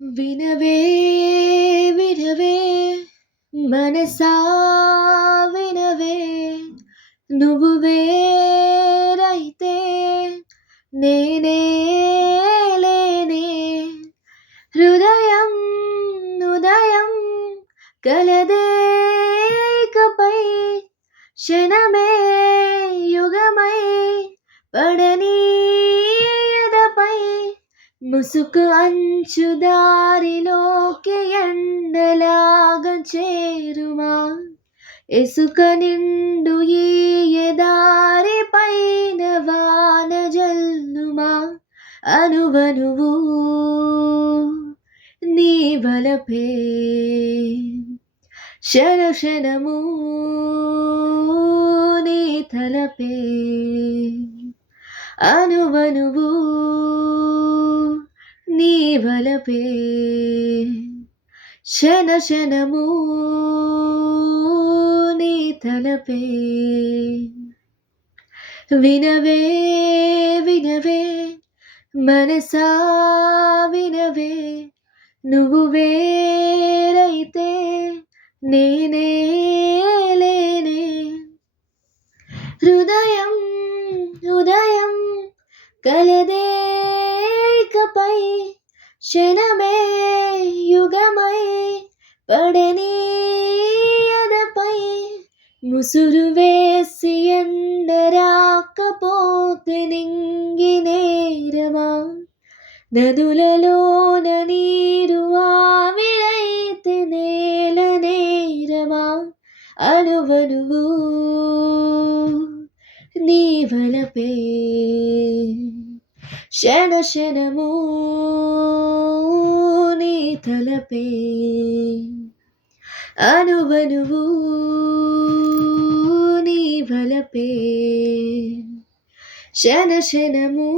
వినవే వినవే మనసా వినవే నువ్వు వేరైతే నేనే లేనే హృదయం ఉదయం కలదే ఇకపై క్షణమే యుగమై పడని ఎదపై ముసుకు అంచు దారిలోకి ఎండలాగా చేరుమా ఇసుక నిండు ఈ ఎదారి పైన వాన జల్లుమా అనువనువు నీ వలపే క్షణ క్షణము నీ తలపే అనువనువు నీ వలపే క్షణ క్షణము నీ తలపే వినవే వినవే మనసా వినవే నువ్వు వేరైతే నేనే లేనే హృదయం ఉదయం కలదే ఇకపై క్షణమే యుగమై పడని ఎదపై ముసురు వేసి ఎండ రాకపోతే నింగి నేరమా నదులలోన నీరు ఆవిరైతే నేల నేరమా అనువనువు నీ వలపే క్షణ క్షణము నీ తలపే అనువనువు నీ వలపే క్షణ క్షణము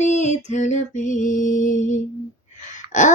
నీ తలపే ఆ